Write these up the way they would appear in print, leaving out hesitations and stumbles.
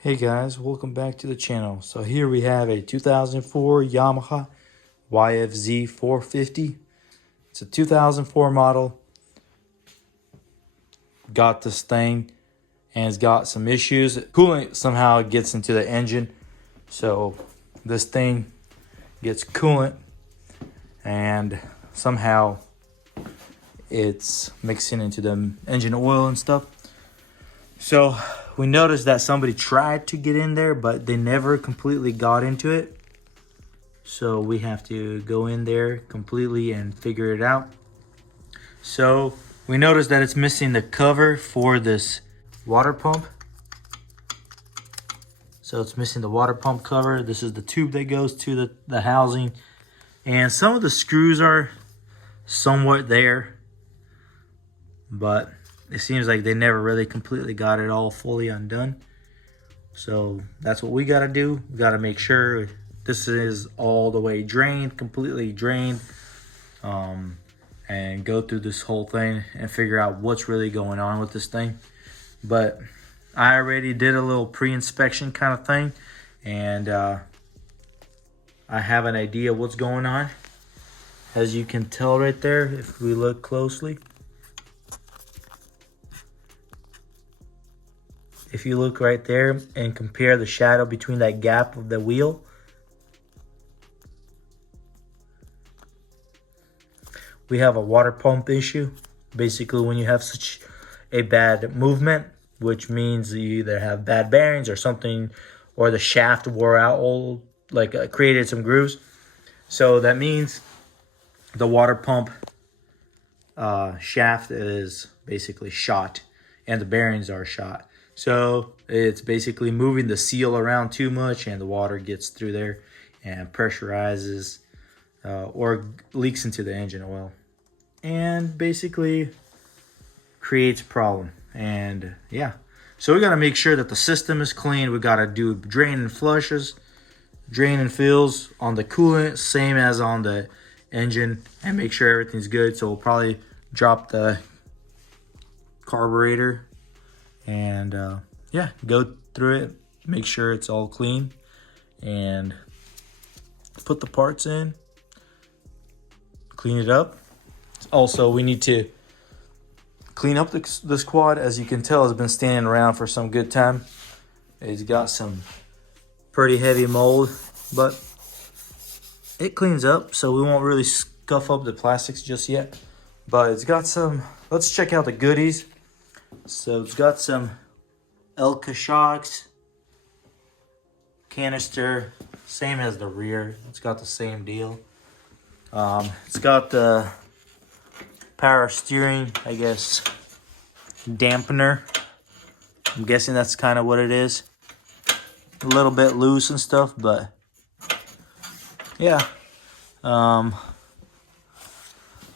Hey guys, welcome back to the channel. So here we have a 2004 Yamaha yfz450. It's a 2004 model. Got this thing and it's got some issues. Coolant somehow gets into the engine. So this thing gets coolant and somehow it's mixing into the engine oil and stuff. So we noticed that somebody tried to get in there, but they never completely got into it. So we have to go in there completely and figure it out. So we noticed that it's missing the cover for this water pump. So it's missing the water pump cover. This is the tube that goes to the housing. And some of the screws are somewhat there, but it seems like they never really completely got it all fully undone. So that's what we got to do. We got to make sure this is all the way drained, completely drained, and go through this whole thing and figure out what's really going on with this thing. But I already did a little pre-inspection kind of thing, and I have an idea what's going on. As you can tell right there, if we look closely. If you look right there and compare the shadow between that gap of the wheel, we have a water pump issue. Basically, when you have such a bad movement, which means you either have bad bearings or something, or the shaft wore out, old, created some grooves. So that means the water pump shaft is basically shot and the bearings are shot. So it's basically moving the seal around too much and the water gets through there and pressurizes or leaks into the engine oil and basically creates a problem. And yeah, so we got to make sure that the system is clean. We got to do drain and flushes, drain and fills on the coolant, same as on the engine, and make sure everything's good. So we'll probably drop the carburetor and yeah, go through it, make sure it's all clean, and put the parts in, clean it up. Also, we need to clean up this quad. As you can tell, it's been standing around for some good time. It's got some pretty heavy mold, but it cleans up, so we won't really scuff up the plastics just yet. But it's got some, let's check out the goodies. So it's got some Elka shocks, canister, same as the rear. It's got the same deal. It's got the power steering, I guess, dampener. I'm guessing that's kind of what it is. A little bit loose and stuff, but yeah.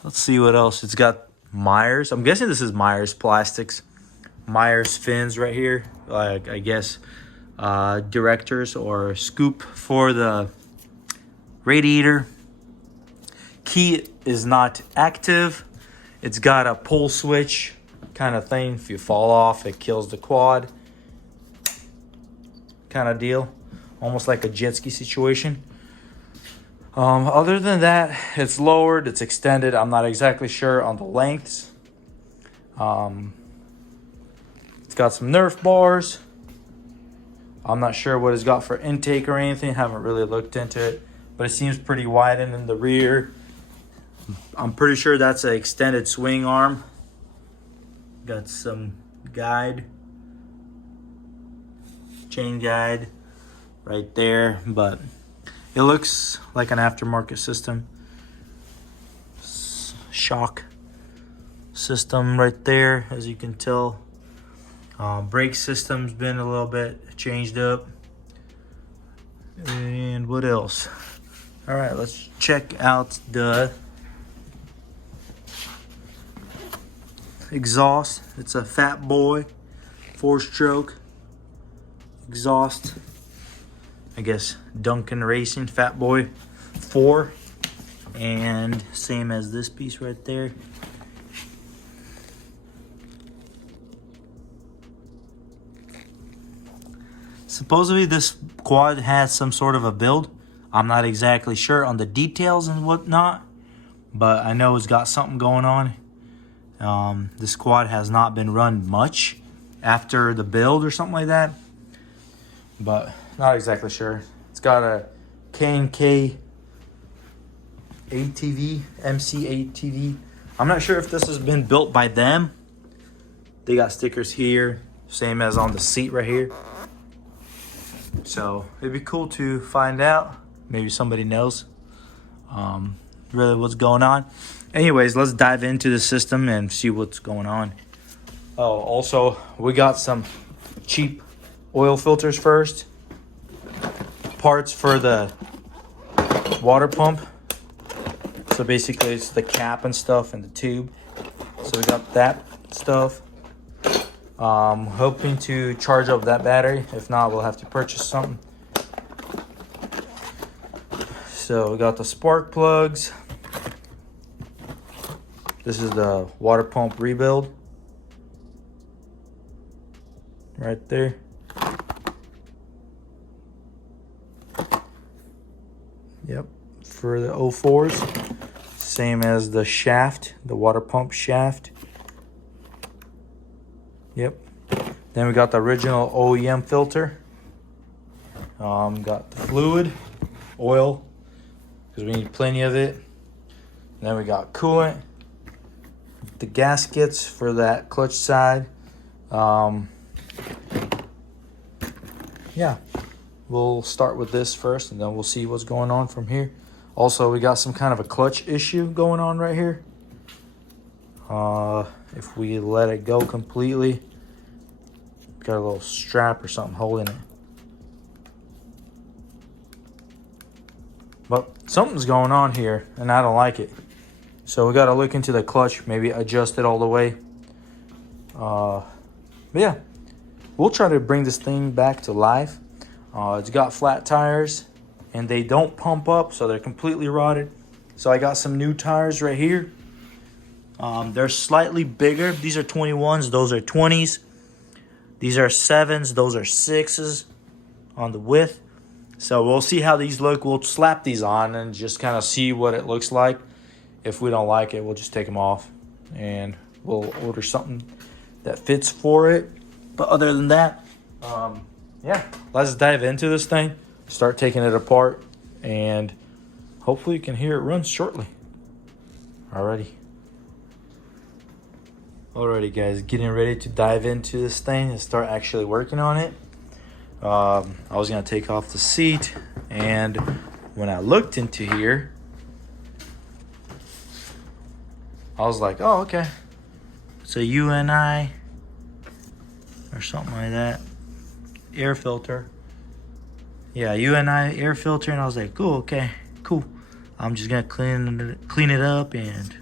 Let's see what else. It's got Myers. I'm guessing this is Myers plastics. Myers fins right here. Like, I guess directors or scoop for the radiator. Key is not active. It's got a pull switch kind of thing. If you fall off, it kills the quad kind of deal. Almost like a jet ski situation. Other than that, it's lowered, it's extended. I'm not exactly sure on the lengths. It's got some Nerf bars. I'm not sure what it's got for intake or anything. Haven't really looked into it, but it seems pretty widened in the rear. I'm pretty sure that's an extended swing arm. Got some guide, chain guide right there, but it looks like an aftermarket system. Shock system right there, as you can tell. Brake system's been a little bit changed up. And what else? All right, let's check out the exhaust. It's a Fat Boy 4-stroke exhaust. I guess Duncan Racing Fat Boy 4, and same as this piece right there. Supposedly this quad has some sort of a build. I'm not exactly sure on the details and whatnot, but I know it's got something going on. This quad has not been run much after the build or something like that, but not exactly sure. It's got a K&K ATV, MC ATV. I'm not sure if this has been built by them. They got stickers here, same as on the seat right here. So it'd be cool to find out. Maybe somebody knows really what's going on. Anyways, let's dive into the system and see what's going on. Oh, also, we got some cheap oil filters first. Parts for the water pump. So basically it's the cap and stuff and the tube. So we got that stuff. Hoping to charge up that battery. If not, we'll have to purchase something. So we got the spark plugs. This is the water pump rebuild. Right there. Yep, for the 04s. Same as the shaft, the water pump shaft. Yep. Then we got the original OEM filter. Got the fluid, oil, because we need plenty of it. And then we got coolant, the gaskets for that clutch side. Yeah, we'll start with this first and then we'll see what's going on from here. Also, we got some kind of a clutch issue going on right here. If we let it go completely, got a little strap or something holding it. But something's going on here and I don't like it. So we got to look into the clutch, maybe adjust it all the way. But yeah, we'll try to bring this thing back to life. It's got flat tires and they don't pump up, so they're completely rotted. So I got some new tires right here. They're slightly bigger. These are 21s, those are 20s. These are 7s, those are 6s on the width. So we'll see how these look. We'll slap these on and just kind of see what it looks like. If we don't like it, we'll just take them off and we'll order something that fits for it. But other than that, yeah, let's dive into this thing, start taking it apart, and hopefully you can hear it run shortly. Alrighty, guys, getting ready to dive into this thing and start actually working on it. I was gonna take off the seat, and when I looked into here, I was like, oh, okay, it's a UNI or something like that, air filter. Yeah, UNI air filter. And I was like, cool, okay, cool. I'm just gonna clean it up and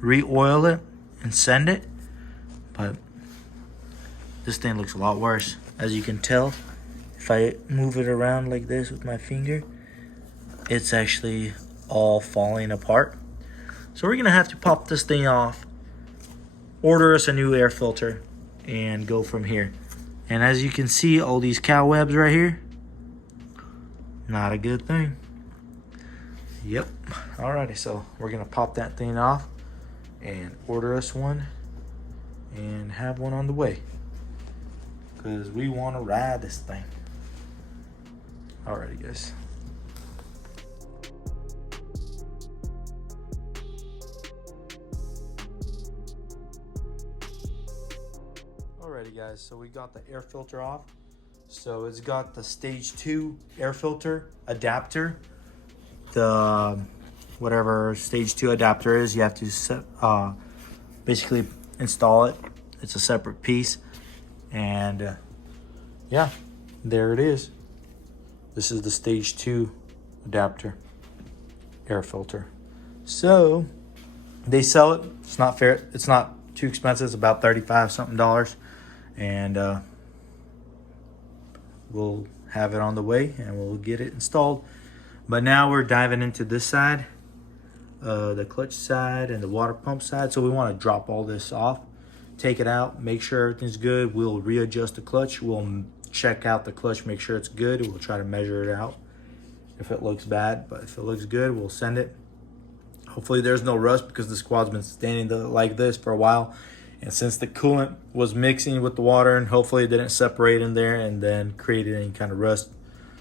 re-oil it and send it. But this thing looks a lot worse. As you can tell, if I move it around like this with my finger, it's actually all falling apart. So we're gonna have to pop this thing off, order us a new air filter, and go from here. And as you can see, all these cobwebs right here, not a good thing. Yep. Alrighty, so we're gonna pop that thing off and order us one and have one on the way, because we want to ride this thing. Alrighty, guys. Alrighty, guys, so we got the air filter off. So it's got the stage 2 air filter adapter. The whatever stage 2 adapter is, you have to basically install it. It's a separate piece. And yeah, there it is. This is the stage 2 adapter air filter. So they sell it. It's not fair. It's not too expensive. It's about $35 something. And we'll have it on the way and we'll get it installed. But now we're diving into this side, the clutch side and the water pump side. So we want to drop all this off, take it out, make sure everything's good. We'll readjust the clutch. We'll check out the clutch, make sure it's good. We'll try to measure it out if it looks bad, but if it looks good, we'll send it. Hopefully there's no rust because this quad's been standing like this for a while. And since the coolant was mixing with the water, and hopefully it didn't separate in there and then created any kind of rust,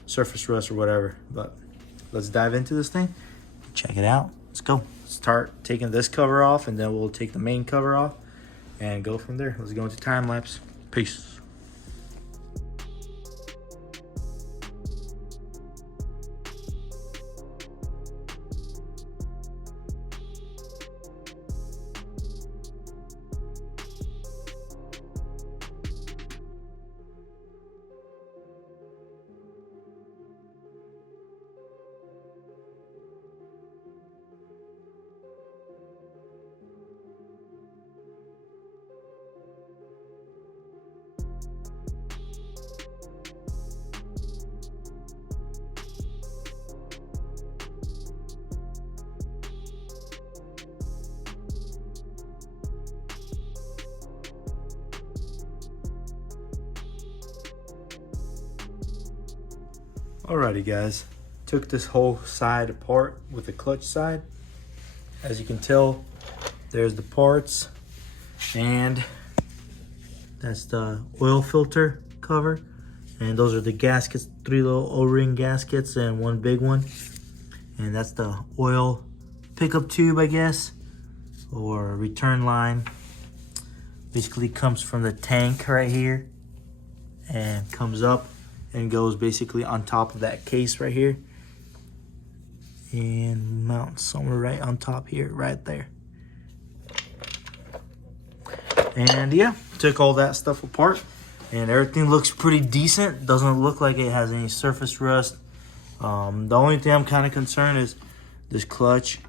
surface rust or whatever. But let's dive into this thing. Check it out. Let's go. Start taking this cover off, and then we'll take the main cover off and go from there. Let's go into time lapse. Peace. Alrighty guys, took this whole side apart with the clutch side. As you can tell, there's the parts, and that's the oil filter cover, and those are the gaskets, 3 little O-ring gaskets and 1 big one, and that's the oil pickup tube, I guess, or return line. Basically comes from the tank right here and comes up and goes basically on top of that case right here and mounts somewhere right on top here, right there. And yeah, took all that stuff apart and everything looks pretty decent. Doesn't look like it has any surface rust. The only thing I'm kind of concerned is this clutch.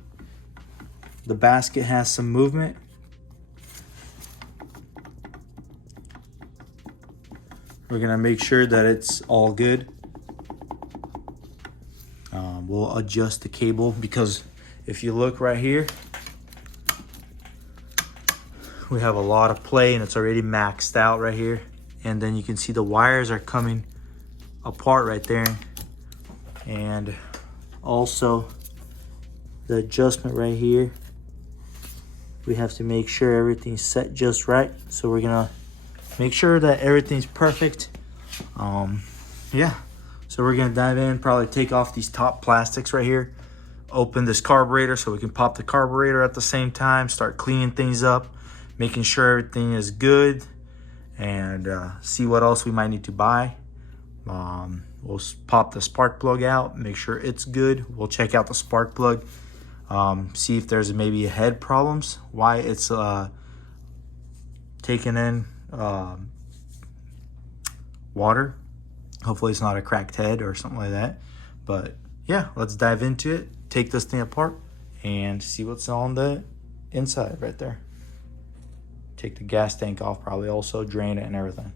The basket has some movement. We're gonna make sure that it's all good. We'll adjust the cable because if you look right here, we have a lot of play and it's already maxed out right here. And then you can see the wires are coming apart right there. And also the adjustment right here, we have to make sure everything's set just right. So we're gonna make sure that everything's perfect. Yeah, so we're gonna dive in, probably take off these top plastics right here, open this carburetor so we can pop the carburetor at the same time, start cleaning things up, making sure everything is good, and see what else we might need to buy. We'll pop the spark plug out, make sure it's good. We'll check out the spark plug, see if there's maybe head problems, why it's taking in water. Hopefully it's not a cracked head or something like that. But yeah, let's dive into it, take this thing apart and see what's on the inside right there. Take the gas tank off, probably also drain it and everything.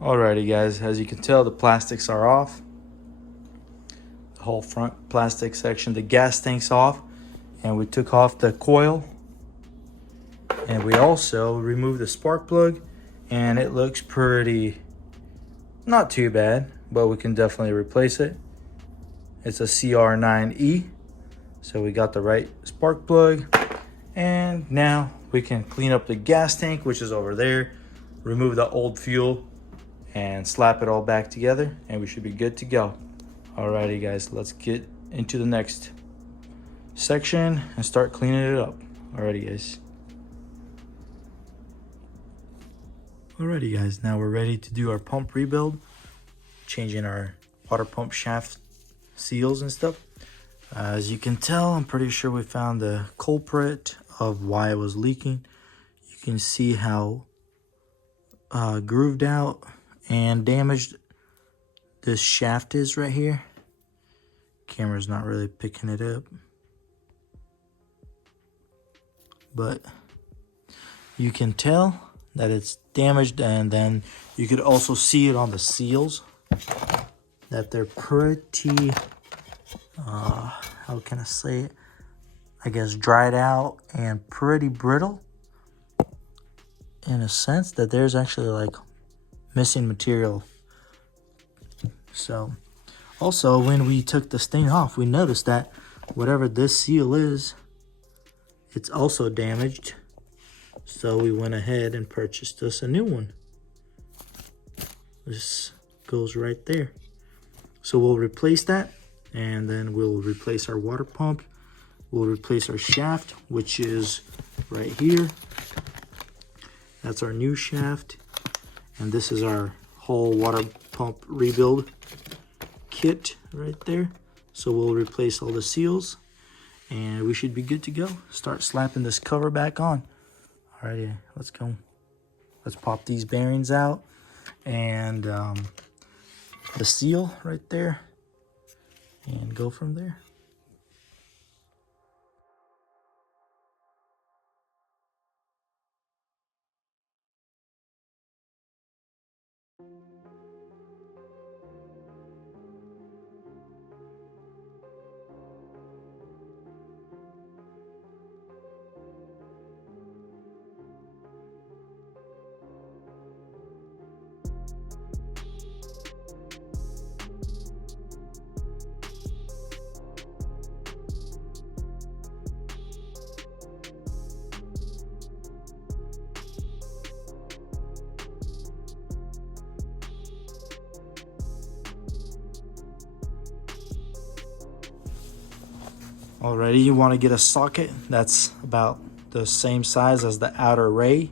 Alrighty guys, as you can tell, the plastics are off. The whole front plastic section, the gas tank's off, and we took off the coil. And we also removed the spark plug, and it looks pretty, not too bad, but we can definitely replace it. It's a CR9E, so we got the right spark plug. And now we can clean up the gas tank, which is over there, remove the old fuel, and slap it all back together, and we should be good to go. Alrighty guys, let's get into the next section and start cleaning it up. Alrighty guys, now we're ready to do our pump rebuild, changing our water pump shaft seals and stuff. As you can tell, I'm pretty sure we found the culprit of why it was leaking. You can see how grooved out and damaged this shaft is right here. Camera's not really picking it up, but you can tell that it's damaged, and then you could also see it on the seals that they're pretty how can I say it, I guess dried out and pretty brittle, in a sense that there's actually like missing material. So also when we took this thing off, we noticed that whatever this seal is, it's also damaged. So we went ahead and purchased us a new one. This goes right there. So we'll replace that, and then we'll replace our water pump. We'll replace our shaft, which is right here. That's our new shaft. And this is our whole water pump rebuild kit right there. So we'll replace all the seals, and we should be good to go. Start slapping this cover back on. Alrighty, let's go. Let's pop these bearings out, and the seal right there, and go from there. Alrighty, you want to get a socket that's about the same size as the outer rays,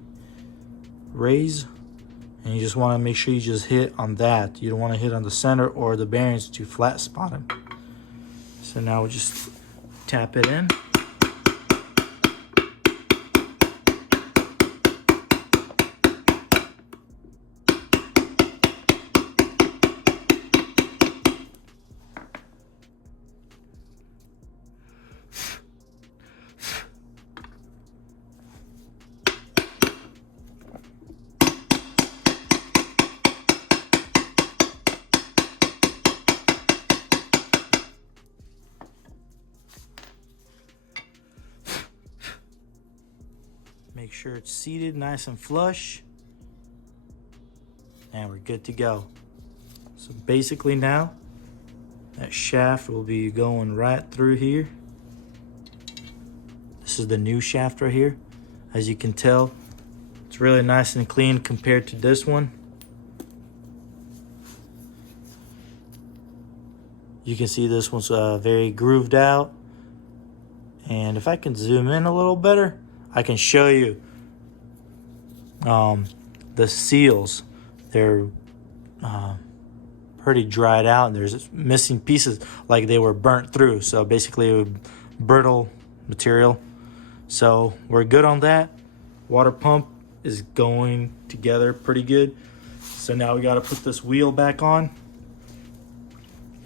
and you just want to make sure you just hit on that. You don't want to hit on the center or the bearings to flat spot them. So now we'll just tap it in. Make sure it's seated nice and flush, and we're good to go. So basically now that shaft will be going right through here. This is the new shaft right here. As you can tell, it's really nice and clean compared to this one. You can see this one's very grooved out, and if I can zoom in a little better, I can show you the seals. They're pretty dried out, and there's missing pieces like they were burnt through. So basically brittle material. So we're good on that. Water pump is going together pretty good. So now we got to put this wheel back on,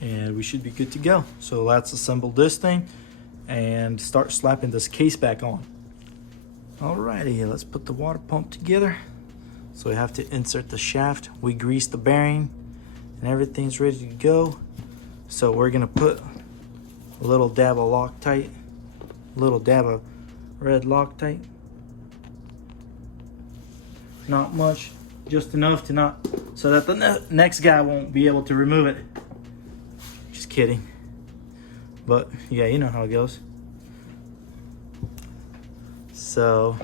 and we should be good to go. So let's assemble this thing and start slapping this case back on. Alrighty, let's put the water pump together. So we have to insert the shaft. We grease the bearing, and everything's ready to go. So we're gonna put a little dab of Loctite, a little dab of red Loctite. Not much, just enough to not, so that the next guy won't be able to remove it. Just kidding. But yeah, you know how it goes. So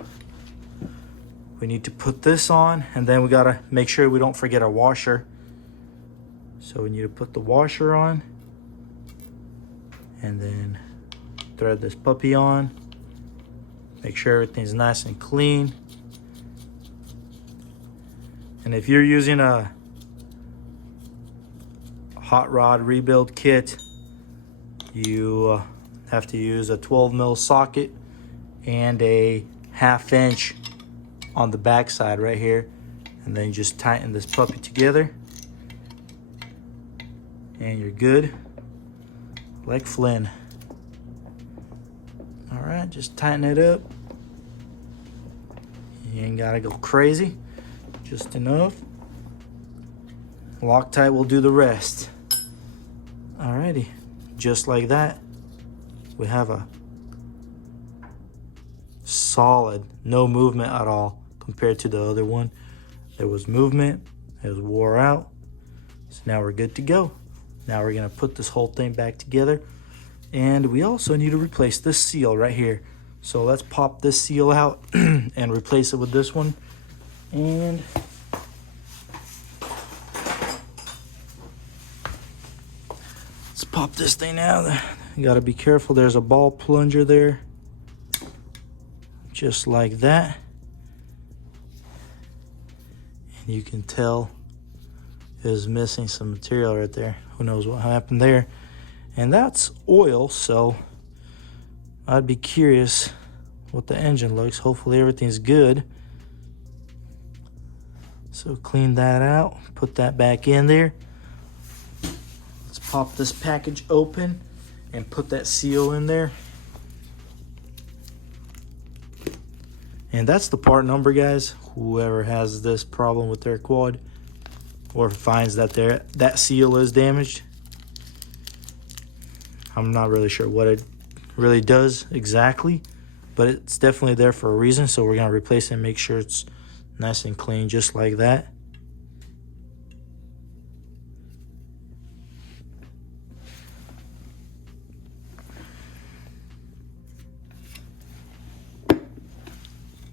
we need to put this on, and then we gotta make sure we don't forget our washer. So we need to put the washer on, and then thread this puppy on. Make sure everything's nice and clean. And if you're using a hot rod rebuild kit, you have to use a 12 mil socket and a 1/2 inch on the back side right here, and then you just tighten this puppy together and you're good, like Flynn. All right, just tighten it up. You ain't gotta go crazy, just enough. Loctite will do the rest. Alrighty, just like that, we have a solid, no movement at all compared to the other one. There was movement, it was wore out. So now we're good to go. Now we're gonna put this whole thing back together, and we also need to replace this seal right here. So let's pop this seal out and replace it with this one. And let's pop this thing out. You gotta be careful, there's a ball plunger there. Just like that. And you can tell it was missing some material right there. Who knows what happened there. And that's oil, so I'd be curious what the engine looks. Hopefully everything's good. So clean that out, put that back in there. Let's pop this package open and put that seal in there. And that's the part number, guys. Whoever has this problem with their quad or finds that that seal is damaged. I'm not really sure what it really does exactly, but it's definitely there for a reason. So we're gonna replace it and make sure it's nice and clean, just like that.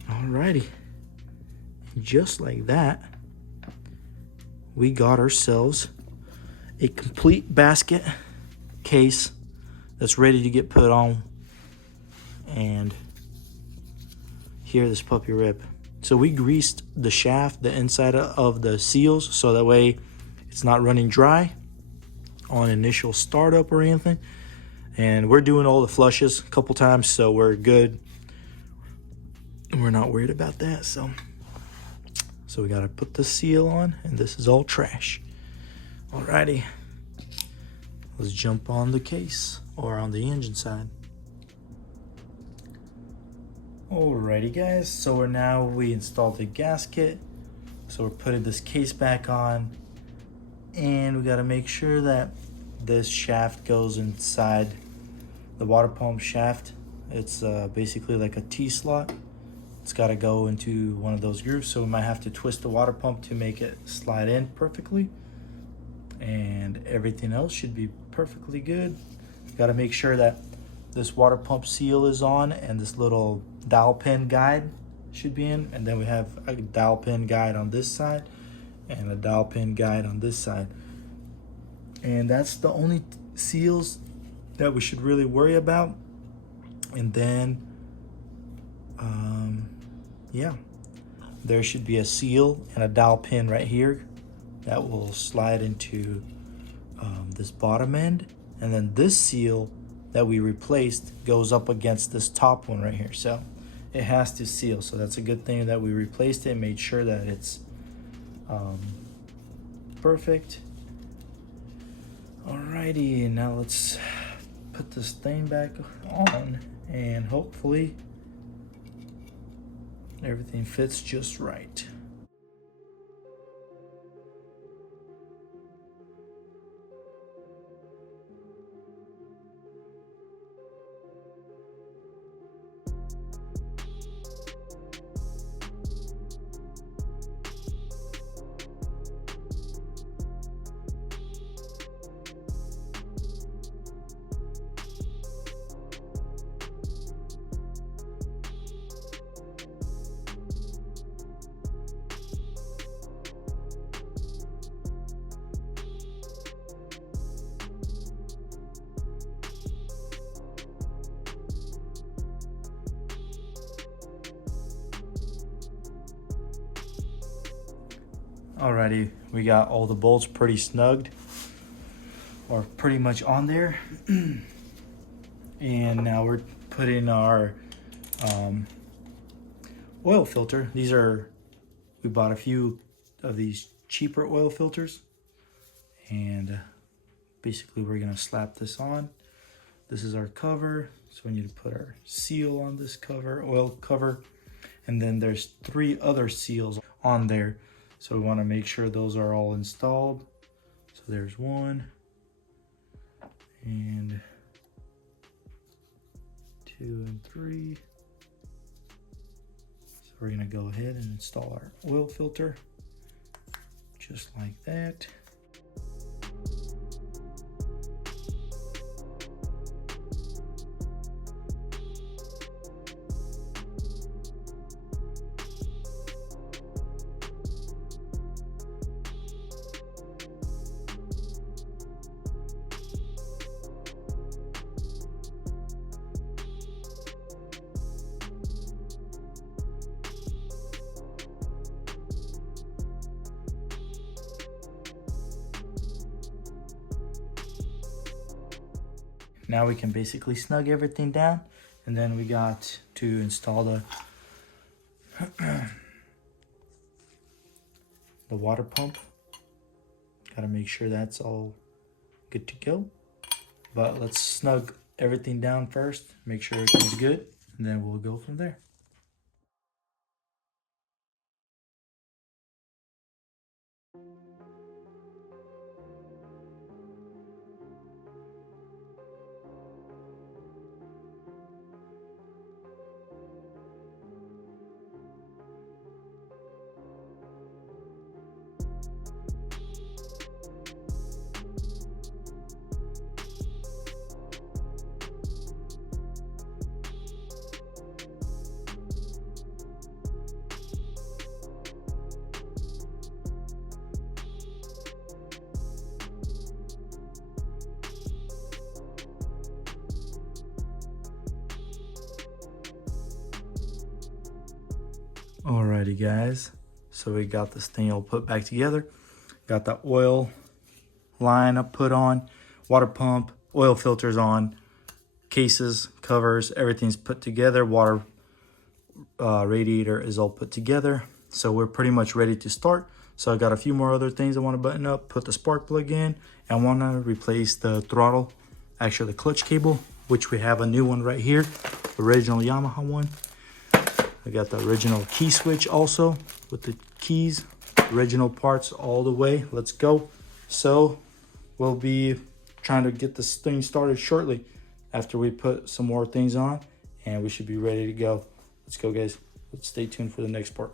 Alrighty, just like that, we got ourselves a complete basket case that's ready to get put on. And here, this puppy rip. So we greased the shaft, the inside of the seals, so that way it's not running dry on initial startup or anything. And we're doing all the flushes a couple times, so we're good. We're not worried about that. So we gotta put the seal on, and this is all trash. Alrighty, let's jump on the case, or on the engine side. Alrighty guys, so we installed the gasket. So we're putting this case back on, and we gotta make sure that this shaft goes inside the water pump shaft. It's basically like a T-slot. It's gotta go into one of those grooves, so we might have to twist the water pump to make it slide in perfectly. And everything else should be perfectly good. Got to make sure that this water pump seal is on, and this little dowel pin guide should be in. And then we have a dowel pin guide on this side and a dowel pin guide on this side. And that's the only seals that we should really worry about. And then, yeah, there should be a seal and a dowel pin right here that will slide into this bottom end. And then this seal that we replaced goes up against this top one right here. So it has to seal. So that's a good thing that we replaced it, made sure that it's perfect. Alrighty, now let's put this thing back on, and hopefully everything fits just right. Alrighty, we got all the bolts pretty snugged, or pretty much on there. And now we're putting our oil filter. We bought a few of these cheaper oil filters, and basically we're gonna slap this on. This is our cover, so we need to put our seal on this cover, oil cover, and then there's 3 other seals on there, so we want to make sure those are all installed. So there's 1 and 2 and 3. So we're gonna go ahead and install our oil filter just like that. Now we can basically snug everything down, and then we got to install the the water pump. Got to make sure that's all good to go. But let's snug everything down first, make sure everything's good, and then we'll go from there. Alrighty guys, so we got this thing all put back together. Got the oil line up put on, water pump, oil filters on, cases, covers, everything's put together. Water radiator is all put together. So we're pretty much ready to start. So I got a few more other things I want to button up, put the spark plug in, and want to replace the throttle, actually the clutch cable, which we have a new one right here, original Yamaha one. I got the original key switch also with the keys, original parts all the way. Let's go. So we'll be trying to get this thing started shortly after we put some more things on, and we should be ready to go. Let's go guys. Let's stay tuned for the next part.